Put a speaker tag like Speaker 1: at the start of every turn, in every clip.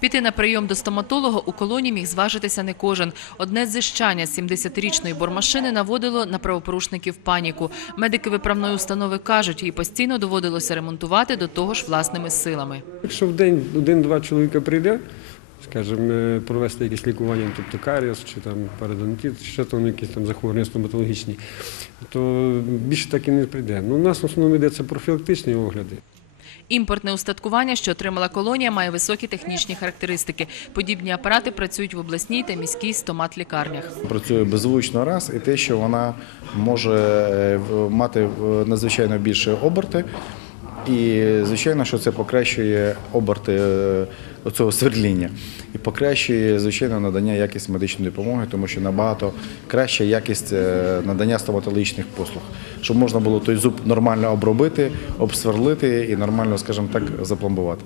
Speaker 1: Піти на прийом до стоматолога у колонії міг зважитися не кожен. Одне зіщання 70-річної бормашини наводило на правопорушників паніку. Медики виправної установи кажуть, їй постійно доводилося ремонтувати до того ж власними силами.
Speaker 2: Якщо в день один-два чоловіка прийде, скажімо, е, провести якесь лікування, тобто каріус чи там парадонтит, ще там якісь там захворювання стоматологічні, то більше так і не прийде. Ну, у нас в основному йдеться профілактичні огляди.
Speaker 1: Імпортне устаткування, що отримала колонія, має високі технічні характеристики. Подібні апарати працюють в обласній та міській стомат-лікарнях.
Speaker 3: Працює беззвучно раз, і те, що вона може е, мати надзвичайно більше оберти. І звичайно, що це покращує оберти е, цього свердління і покращує звичайно надання якість медичної допомоги, тому що набагато краща якість е, надання стоматологічних послуг, щоб можна було той зуб нормально обробити, обсверлити і нормально, скажімо так, запломбувати.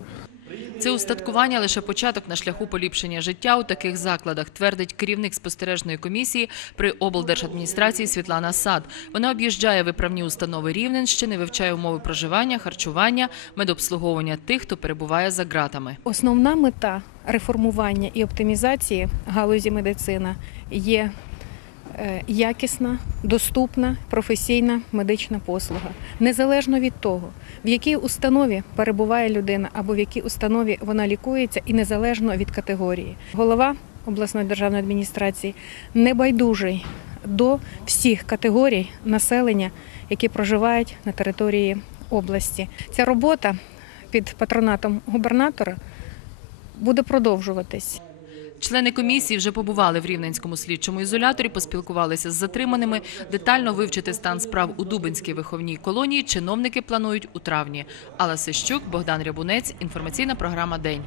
Speaker 1: Це устаткування лише початок на шляху поліпшення життя у таких закладах, твердить керівник спостережної комісії при облдержадміністрації Світлана Сад. Вона об'їжджає виправні установи Рівненщини, вивчає умови проживання, харчування, медобслуговування тих, хто перебуває за ґратами.
Speaker 4: Основна мета реформування і оптимізації галузі медицина є якісна, доступна, професійна медична послуга, незалежно від того, в якій установі перебуває людина або в якій установі вона лікується, і незалежно від категорії. Голова обласної державної адміністрації небайдужий до всіх категорій населення, які проживають на території області. Ця робота під патронатом губернатора буде продовжуватись.
Speaker 1: Члени комісії вже побували в Рівненському слідчому ізоляторі, поспілкувалися з затриманими. Детально вивчити стан справ у Дубинській виховній колонії чиновники планують у травні. Алла Сищук, Богдан Рябунець. Інформаційна програма День.